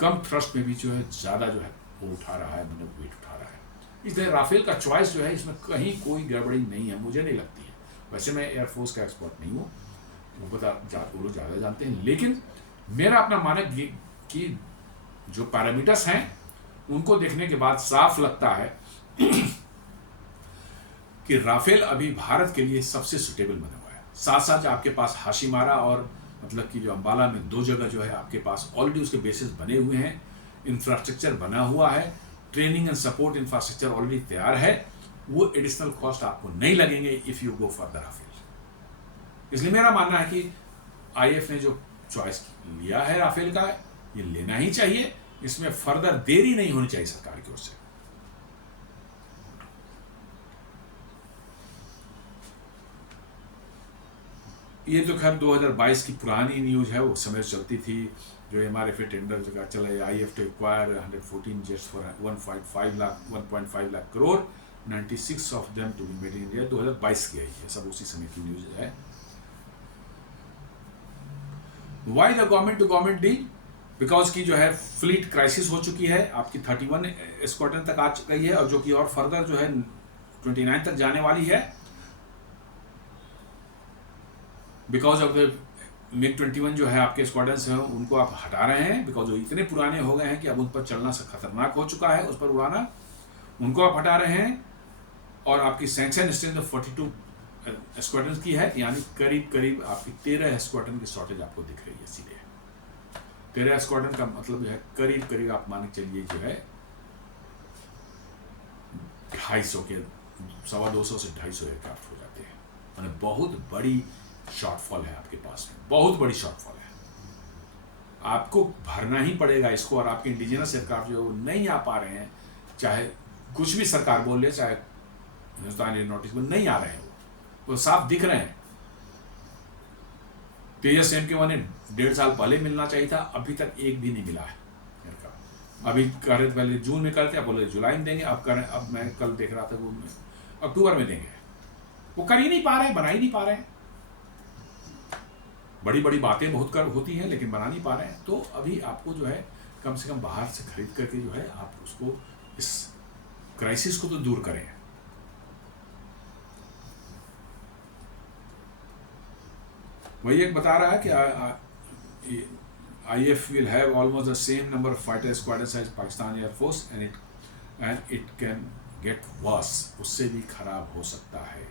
कम थ्रस्ट में भी जो है ज़्यादा जो है वो उठा रहा है, मतलब वेट उठा रहा है। इसलिए राफेल का चॉइस जो है इसमें कहीं कोई गड़बड़ी नहीं है, मुझे नहीं लगती है। वैसे मैं एयरफोर्स का एक्सपर्ट नहीं हूँ, वो लोग ज़्यादा जानते हैं, लेकिन मेरा अपना मानक ये कि जो पैरामीटर्स हैं उनको देखने के बाद साफ लगता है कि राफेल अभी भारत के लिए सबसे सुटेबल बना हुआ है। साथ साथ आपके पास हाशिमारा और मतलब कि जो अंबाला में 2 जगह जो है आपके पास ऑलरेडी उसके बेसिस बने हुए हैं, इंफ्रास्ट्रक्चर बना हुआ है, training and support infrastructure already तैयार है। वो एडिशनल कॉस्ट आपको नहीं लगेंगे if you go for the Rafale. इसलिए मेरा मानना है कि IAF ने जो चॉइस लिया है राफेल का, ये लेना ही चाहिए, इसमें फर्दर देरी नहीं होनी चाहिए सरकार की ओर से। ये तो खैर 2022 की पुरानी न्यूज है, उस समय चलती थी जो MRFA टेंडर जगह चला है, IAF to acquire 114 jets for 1.5 lakh crore, 96 of them to be made in India. 2022 की है ये सब, उसी समय की न्यूज है। Why the government to government deal? Because की जो है फ्लीट क्राइसिस हो चुकी है, आपकी 31 स्क्वाड्रन तक आ गई है, और जो कि और फर्दर जो है 29 तक जाने वाली है। बिकॉज ऑफ द MiG-21 जो है आपके स्क्वाड्रन्स हैं उनको आप हटा रहे हैं, बिकॉज वो इतने पुराने हो गए हैं कि अब उन पर चलना खतरनाक हो चुका है, उस पर उड़ाना, उनको आप हटा रहे हैं। और आपकी सैंक्शन स्ट्रेंथ 42 स्क्वाड्रन की है, यानी करीब करीब आपकी 13 स्क्वाड्रन की शॉर्टेज आपको दिख रही है सीधे। 13 स्क्वाड्रन का मतलब जो है करीब करीब आप मान के चलिए जो है 250 के 250 से 250 एयरक्राफ्ट हो जाते हैं। मैंने बहुत बड़ी शॉर्टफॉल है आपके पास में, बहुत बड़ी शॉर्टफॉल है, आपको भरना ही पड़ेगा इसको। और आपके इंडिजिनस एयरक्राफ्ट जो नहीं आ पा रहे हैं, चाहे कुछ भी सरकार बोल ले, चाहे हिंदुस्तान एयरोनॉटिक्स में नहीं आ रहे हैं, वो साफ दिख रहे हैं। तेजस MK1 ने 1.5 साल पहले मिलना चाहिए था, अभी तक एक भी नहीं मिला है एयरक्राफ्ट। अभी कह रहे थे पहले जून में करते, अब बोले जुलाई में देंगे, अब मैं कल देख रहा था वो अक्टूबर में देंगे। वो कर ही नहीं पा रहे हैं, बना ही नहीं पा रहे हैं। बड़ी बड़ी बातें बहुत होती हैं लेकिन बना नहीं पा रहे हैं। तो अभी आपको जो है कम से कम बाहर से खरीद करके जो है आप उसको, इस क्राइसिस को तो दूर करें। वही एक बता रहा है कि IAF will have almost the same number of fighter squadrons as Pakistan Air Force and it can get worse, उससे भी खराब हो सकता है।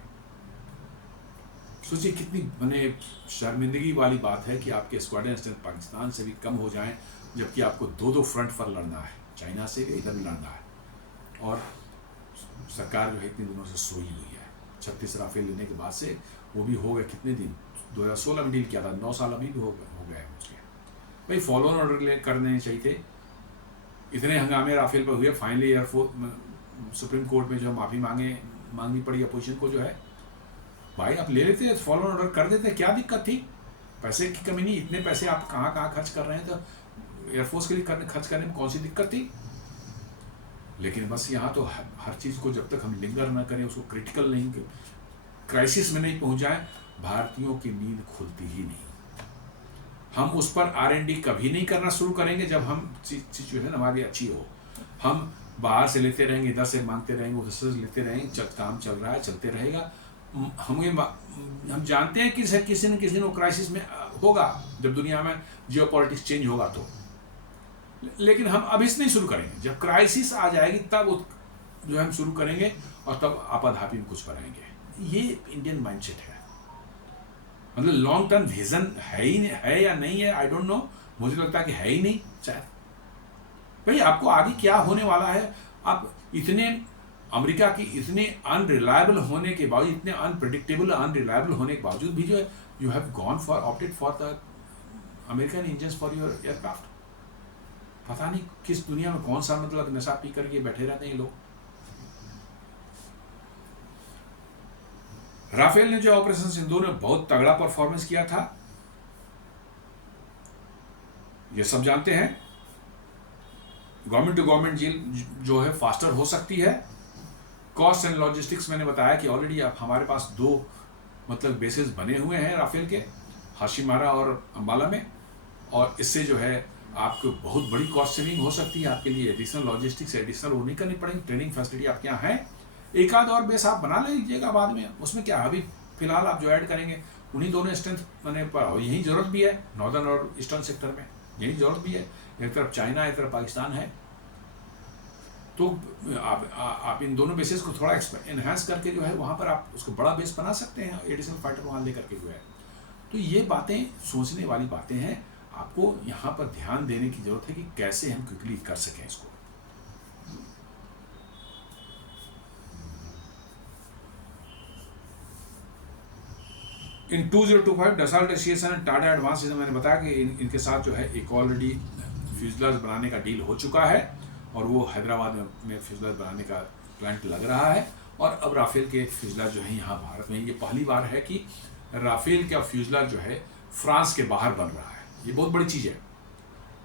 सोचिए कितनी मैंने शर्मिंदगी वाली बात है कि आपके स्क्वाड्रन स्ट्रेंथ पाकिस्तान से भी कम हो जाएं, जबकि आपको 2 फ्रंट पर लड़ना है, चाइना से इधर भी लड़ना है। और सरकार जो है इतने दिनों से सोई हुई है। 36 राफेल लेने के बाद से वो भी हो गए कितने दिन, 2016 में डील किया था, 9 साल अभी भी हो गए हैं उसके। भाई फॉलो ऑन ऑर्डर कर देने चाहिए थे। इतने हंगामे राफेल पर हुए, फाइनली एयरफोर्स सुप्रीम कोर्ट में जो माफ़ी मांगनी पड़ी अपोजिशन को जो है। भाई आप ले लेते, फॉलो ऑन ऑर्डर कर देते, क्या दिक्कत थी? पैसे की कमी नहीं, इतने पैसे आप कहाँ खर्च कर रहे हैं, तो एयरफोर्स के लिए खर्च करने में कौन सी दिक्कत थी? लेकिन बस यहाँ तो हर चीज़ को जब तक हम लिंगर ना करें, उसको क्रिटिकल नहीं, क्राइसिस में नहीं पहुँच जाए, भारतीयों की नींद खुलती ही नहीं। हम उस पर R&D कभी नहीं करना शुरू करेंगे जब हम सिचुएशन हमारी अच्छी हो। हम बाहर से लेते रहेंगे, इधर से मांगते रहेंगे, उधर से लेते रहेंगे, काम चल रहा है, चलते रहेगा। हम जानते हैं कि किसी न किसी क्राइसिस में होगा जब दुनिया में जियोपॉलिटिक्स चेंज होगा तो, लेकिन हम अभी से नहीं शुरू करेंगे। जब क्राइसिस आ जाएगी तब जो हम शुरू करेंगे और तब आपाधापी में कुछ बनाएंगे। ये इंडियन माइंडसेट है। मतलब लॉन्ग टर्म विजन है या नहीं है, आई डोंट नो। मुझे लगता है कि है ही नहीं शायद। भाई आपको आगे क्या होने वाला है, आप इतने अमेरिका की इतने अनरिलायबल होने के बावजूद, इतने अनप्रेडिक्टेबल अनरिलायबल होने के बावजूद भी जो है you have gone for opted for the American engines for your aircraft. पता नहीं किस दुनिया में कौन सा मतलब नशा पी करके बैठे रहते हैं लोग। राफेल ने जो ऑपरेशन सिंदूर में बहुत तगड़ा परफॉर्मेंस किया था, ये सब जानते हैं। गवर्नमेंट टू गवर्नमेंट डील जो है फास्टर हो सकती है। कॉस्ट एंड लॉजिस्टिक्स मैंने बताया कि ऑलरेडी अब हमारे पास 2 मतलब बेसेस बने हुए हैं राफेल के, हाशिमारा और अंबाला में, और इससे जो है आपको बहुत बड़ी कॉस्ट सेविंग हो सकती है। आपके लिए एडिशनल लॉजिस्टिक्स एडिशनल वो नहीं करनी पड़ेगी। ट्रेनिंग फैसिलिटी आपके यहाँ है, एक आध और बेस आप बना लीजिएगा बाद में, उसमें क्या। अभी फिलहाल आप जो ऐड करेंगे उन्हीं दोनों स्ट्रेंथ बने पर, यही जरूरत भी है नॉर्दर्न और ईस्टर्न सेक्टर में, यही जरूरत भी है। एक तरफ चाइना, एक तरफ पाकिस्तान है, तो आप इन दोनों बेसिस को थोड़ा एनहांस करके जो है वहाँ पर आप उसको बड़ा बेस बना सकते हैं, एडिशनल फाइटर वहाँ ले करके जो है। तो ये बातें सोचने वाली बातें हैं। आपको यहाँ पर ध्यान देने की जरूरत है कि कैसे हम क्विकली कर सकें इसको। इन 2025 Dassault association and Tata advance, मैंने बताया कि इनके साथ जो है एक ऑलरेडी फ्यूजलाज बनाने का डील हो चुका है, और वो हैदराबाद में फ्यूजलाज बनाने का प्लांट लग रहा है। और अब राफेल के फ्यूजलाज जो है यहाँ भारत में, ये पहली बार है कि राफेल का फ्यूजलाज जो है फ्रांस के बाहर बन रहा है। ये बहुत बड़ी चीज़ है।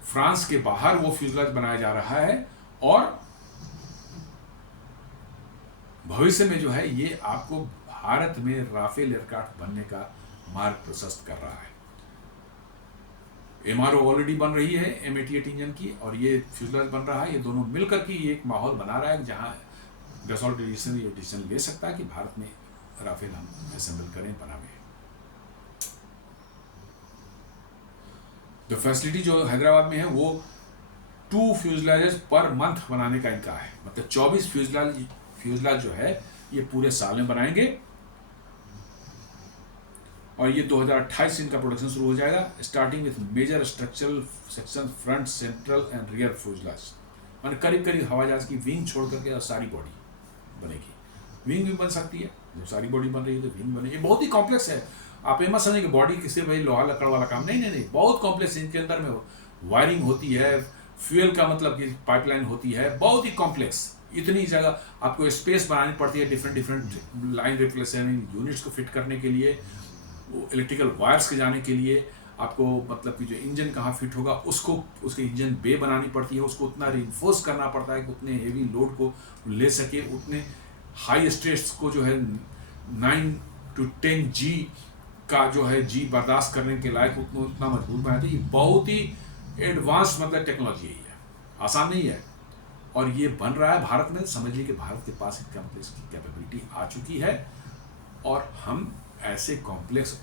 फ्रांस के बाहर वो फ्यूजलाज बनाया जा रहा है, और भविष्य में जो है ये आपको भारत में राफेल एयरक्राफ्ट बनने का मार्ग प्रशस्त कर रहा है। एमआरओ ऑलरेडी बन रही है M88 इंजन की, और ये फ्यूजलाज बन रहा है। ये दोनों मिलकर के एक माहौल बना रहा है जहां डसॉल्ट एडिशन ये डिसीजन ले सकता है कि भारत में राफेल हम असेंबल करें, बनावे। जो फैसिलिटी जो हैदराबाद में है वो 2 फ्यूजलाजेस पर मंथ बनाने का इनका है। मतलब 24 फ्यूजलाज जो है ये पूरे साल में बनाएंगे, और ये 2028 से इनका प्रोडक्शन शुरू हो जाएगा, starting with major structural section front, central and rear fuselage. मान करीब करीब हवाई जहाज की विंग छोड़ करके सारी बॉडी बनेगी। विंग भी बन सकती है, जब सारी बॉडी बन रही है तो विंग बनेगी। बहुत ही कॉम्प्लेक्स है। आप ये मत समझिए कि बॉडी किसी भाई लोहा लकड़ वाला काम, नहीं, बहुत कॉम्प्लेक्स है। इनके अंदर में वायरिंग होती है, फ्यूल का मतलब कि पाइपलाइन होती है, बहुत ही कॉम्प्लेक्स। इतनी जगह आपको स्पेस बनानी पड़ती है डिफरेंट लाइन रिप्लेसमेंट यूनिट्स को फिट करने के लिए, इलेक्ट्रिकल वायर्स के जाने के लिए। आपको मतलब कि जो इंजन कहाँ फिट होगा उसको, उसके इंजन बे बनानी पड़ती है, उसको उतना रिइंफोर्स करना पड़ता है कि उतने हेवी लोड को ले सके, उतने हाई स्ट्रेस को जो है 9 to 10 G का जो है जी बर्दाश्त करने के लायक उतना मजबूत बनाते हैं। ये बहुत ही एडवांस मतलब टेक्नोलॉजी है, आसान नहीं है। और ये बन रहा है भारत में। समझ लीजिए कि भारत के पास इनका मतलब इसकी कैपेबिलिटी आ चुकी है, और हम ऐसे कॉम्प्लेक्स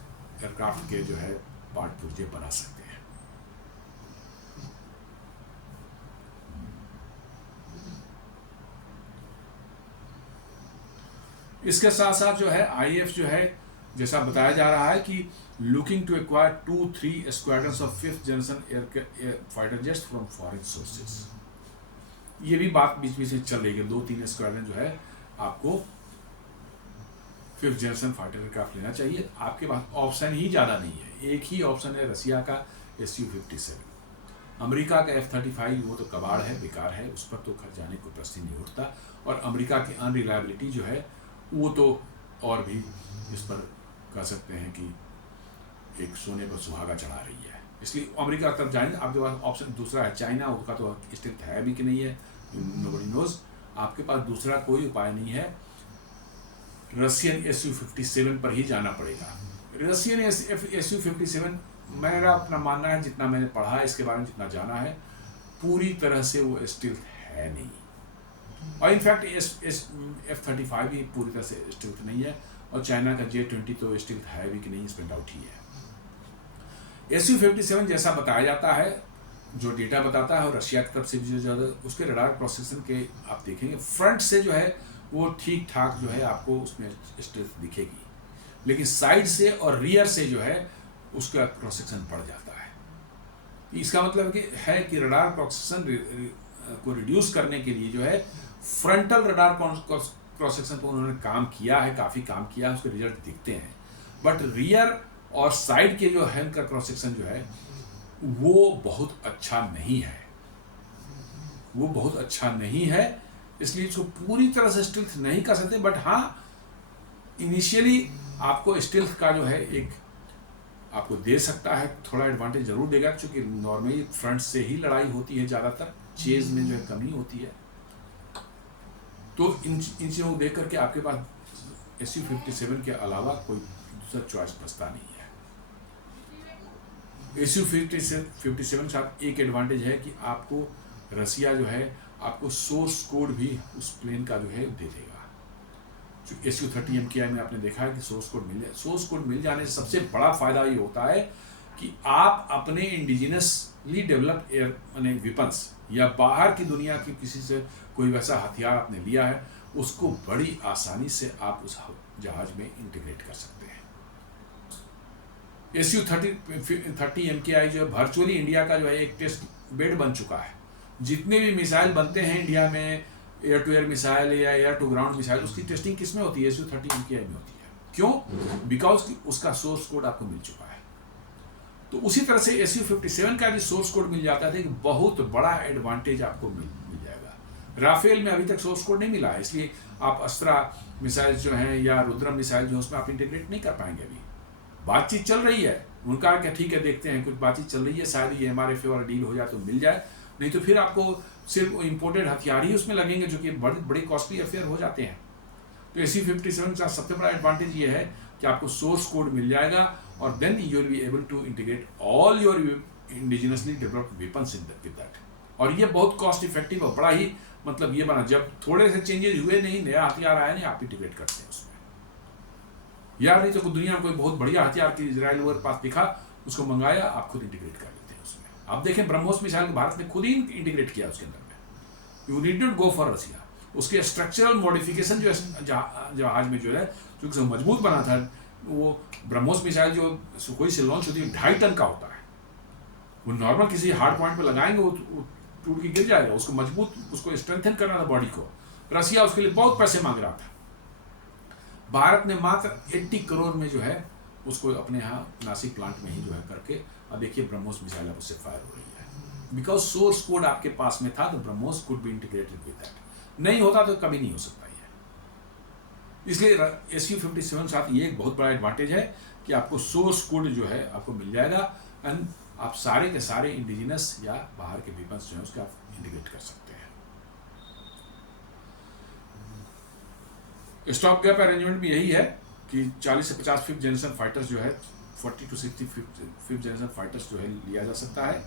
एयरक्राफ्ट के जो है पार्ट पुर्जे बना सकते हैं। इसके साथ साथ जो है IAF जो है, जैसा बताया जा रहा है कि looking to acquire 2-3 squadrons of 5th generation air fighter jets from foreign sources. ये भी बात बीच बीच में चल रही है। 2-3 स्क्वाड्रन जो है आपको 5th जनरेशन फाइटर एयरक्राफ्ट लेना चाहिए। आपके पास ऑप्शन ही ज़्यादा नहीं है, एक ही ऑप्शन है रसिया का Su-57। अमेरिका का F-35 वो तो कबाड़ है, बेकार है, उस पर तो खर्च जाने को प्रश्न नहीं उठता। और अमेरिका की अनरिलायबिलिटी जो है वो तो और भी इस पर कह सकते हैं कि एक सोने पर सुहागा चढ़ा रही है। इसलिए अमेरिका तक जाएंगे। आपके पास ऑप्शन दूसरा है चाइना, उसका तो स्थित है भी कि नहीं है, नोबडी नोज। आपके पास दूसरा कोई उपाय नहीं है, रशियन Su-57 पर ही जाना पड़ेगा। रशियन Su-57 मेरा अपना मानना है, जितना मैंने पढ़ा है इसके बारे में, जितना जाना है, पूरी तरह से वो स्टिल्थ है नहीं। और इनफैक्ट F-35 भी पूरी तरह से स्टील्थ नहीं है, और चाइना का J-20 तो स्टील्थ है भी कि नहीं, इसमें डाउट ही है। Su-57 जैसा बताया जाता है, जो डेटा बताता है, और रशिया की तरफ से जो ज़्यादा उसके रडार क्रॉस सेक्शन के आप देखेंगे फ्रंट से जो है वो ठीक ठाक जो है आपको उसमें स्टील्थ दिखेगी, लेकिन साइड से और रियर से जो है उसका क्रॉस सेक्शन बढ़ जाता है। इसका मतलब कि रडार क्रॉस सेक्शन को रिड्यूस करने के लिए जो है फ्रंटल रडार क्रॉस सेक्शन पर उन्होंने काम किया है, काफ़ी काम किया है, उसके रिजल्ट दिखते हैं। बट रियर और साइड के जो है उनका क्रॉस सेक्शन जो है वो बहुत अच्छा नहीं है, वो बहुत अच्छा नहीं है, इसलिए इसको पूरी तरह से स्टील्थ नहीं कर सकते। बट हाँ, इनिशियली आपको स्टील्थ का जो है एक आपको दे सकता है, थोड़ा एडवांटेज जरूर देगा, क्योंकि नॉर्मली फ्रंट से ही लड़ाई होती है, ज़्यादातर चेज में जो है कमी होती है। तो इन चीज़ों को देख करके आपके पास Su-57 के अलावा कोई दूसरा चॉइस बचता नहीं है। Su-57 के साथ एक एडवांटेज है कि आपको रसिया जो है आपको सोर्स कोड भी उस प्लेन का जो है दे देगा। Su-30 MKI में आपने देखा है कि सोर्स कोड मिल जाने से सबसे बड़ा फायदा ये होता है कि आप अपने इंडिजिनसली डेवलप्ड एयर यानी वेपन्स या बाहर की दुनिया की किसी से कोई वैसा हथियार आपने लिया है, उसको बड़ी आसानी से आप उस जहाज में इंटीग्रेट कर सकते हैं। Su-30 MKI जो है वर्चुअली इंडिया का जो है एक टेस्ट बेड बन चुका है। जितने भी मिसाइल बनते हैं इंडिया में, एयर टू एयर मिसाइल या एयर टू ग्राउंड मिसाइल, उसकी टेस्टिंग किस में होती है? Su-30 MKI में होती है। क्यों? बिकॉज उसका सोर्स कोड आपको मिल चुका है। तो उसी तरह से Su-57 का भी सोर्स कोड मिल जाता है, कि बहुत बड़ा एडवांटेज आपको मिल जाएगा। राफेल में अभी तक सोर्स कोड नहीं मिला है, इसलिए आप अस्त्रा मिसाइल जो हैं या रुद्रम मिसाइल जो है उसमें आप इंटीग्रेट नहीं कर पाएंगे। अभी बातचीत चल रही है, उनका क्या ठीक है, देखते हैं, कुछ बातचीत चल रही है, शायद ये MRFA वाला डील हो जाए तो मिल जाए, नहीं तो फिर आपको सिर्फ इम्पोर्टेड हथियार ही उसमें लगेंगे, जो कि बड़ी कॉस्टली अफेयर हो जाते हैं। तो Su-57 का सबसे बड़ा एडवांटेज ये है कि आपको सोर्स कोड मिल जाएगा, और then you will be able to integrate all your indigenously developed weapons in with that. और ये बहुत कॉस्ट इफेक्टिव और बड़ा ही मतलब ये बना, जब थोड़े से चेंजेस हुए नहीं, नया हथियार आया नहीं, आप इंटीग्रेट करते हैं उसमें। या नहीं तो दुनिया में कोई बहुत बढ़िया हथियार की इजराइल वगैरह पास दिखा, उसको मंगाया, आप खुद इंटीग्रेट कर लेते हैं उसमें। आप देखें ब्रह्मोस मिसाइल भारत ने खुद ही इंटीग्रेट किया उसके अंदर में। You need not go for Russia. उसके स्ट्रक्चरल मॉडिफिकेशन जो जहाज में जो है, क्योंकि मजबूत बना था, वो ब्रह्मोस मिसाइल जो सुखोई से लॉन्च होती है 2.5 टन का होता है। वो नॉर्मल किसी हार्ड पॉइंट पे लगाएंगे वो टूट के गिर जाएगा। उसको मजबूत, उसको स्ट्रेंथन करना था बॉडी को। रसिया उसके लिए बहुत पैसे मांग रहा था। भारत ने मात्र 80 करोड़ में जो है उसको अपने यहाँ नासिक प्लांट में ही जो है करके, अब देखिए ब्रह्मोस मिसाइल अब उससे फायर हो रही है। बिकॉज सोर्स कोड आपके पास में था, तो BrahMos could be integrated with that. नहीं होता तो कभी नहीं हो सकता है। इसलिए Su-57 साथ ये एक बहुत बड़ा एडवांटेज है कि आपको सोर्स कोड जो है आपको मिल जाएगा, एंड आप सारे के सारे इंडिजिनस या बाहर के वेपन्स जो है उसका आप इंटीग्रेट कर सकते हैं। स्टॉप गैप अरेंजमेंट में यही है कि 40 से 50 5th जनरेशन फाइटर्स जो है, 40 to 60 5th जनरेशन फाइटर्स जो है लिया जा सकता है,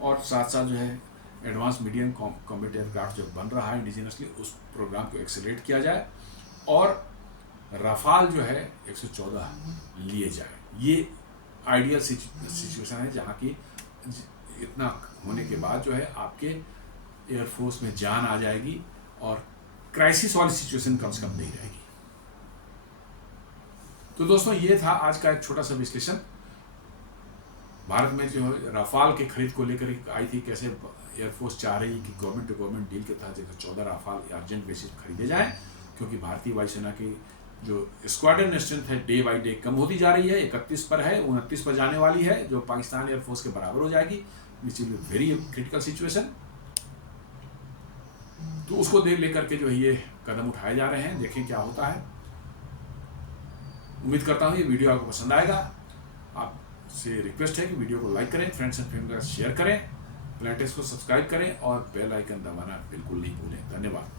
और साथ साथ जो है एडवांस मीडियम कॉम्बैट एयरक्राफ्ट जो बन रहा है इंडिजिनसली, उस प्रोग्राम को एक्सेलरेट किया जाए, और राफाल जो है 114 लिए जाए। ये आइडियल सिचुएशन है, जहाँ की इतना होने के बाद जो है आपके एयरफोर्स में जान आ जाएगी, और क्राइसिस वाली सिचुएशन कम से कम नहीं रहेगी। तो दोस्तों, ये था आज का एक छोटा सा विश्लेषण। भारत में जो राफाल के खरीद को लेकर आई थी, कैसे एयरफोर्स चाह रही कि गवर्नमेंट टू गवर्नमेंट डील के तहत 114 राफाल अर्जेंट बेसिस खरीदे जाएं, क्योंकि भारतीय वायुसेना की जो स्क्वाड्रन स्ट्रेंथ है डे बाई डे कम होती जा रही है। 31 पर है, 29 पर जाने वाली है, जो पाकिस्तान एयरफोर्स के बराबर हो जाएगी, which is very critical situation. तो उसको देख लेकर के जो है ये कदम उठाए जा रहे हैं, देखें क्या होता है। उम्मीद करता हूँ ये वीडियो आपको पसंद आएगा। आपसे रिक्वेस्ट है कि वीडियो को लाइक करें, फ्रेंड्स एंड फैमिली के साथ शेयर करें, प्लेटेक्स को सब्सक्राइब करें, और बेल आइकन दबाना बिल्कुल नहीं भूलें। धन्यवाद।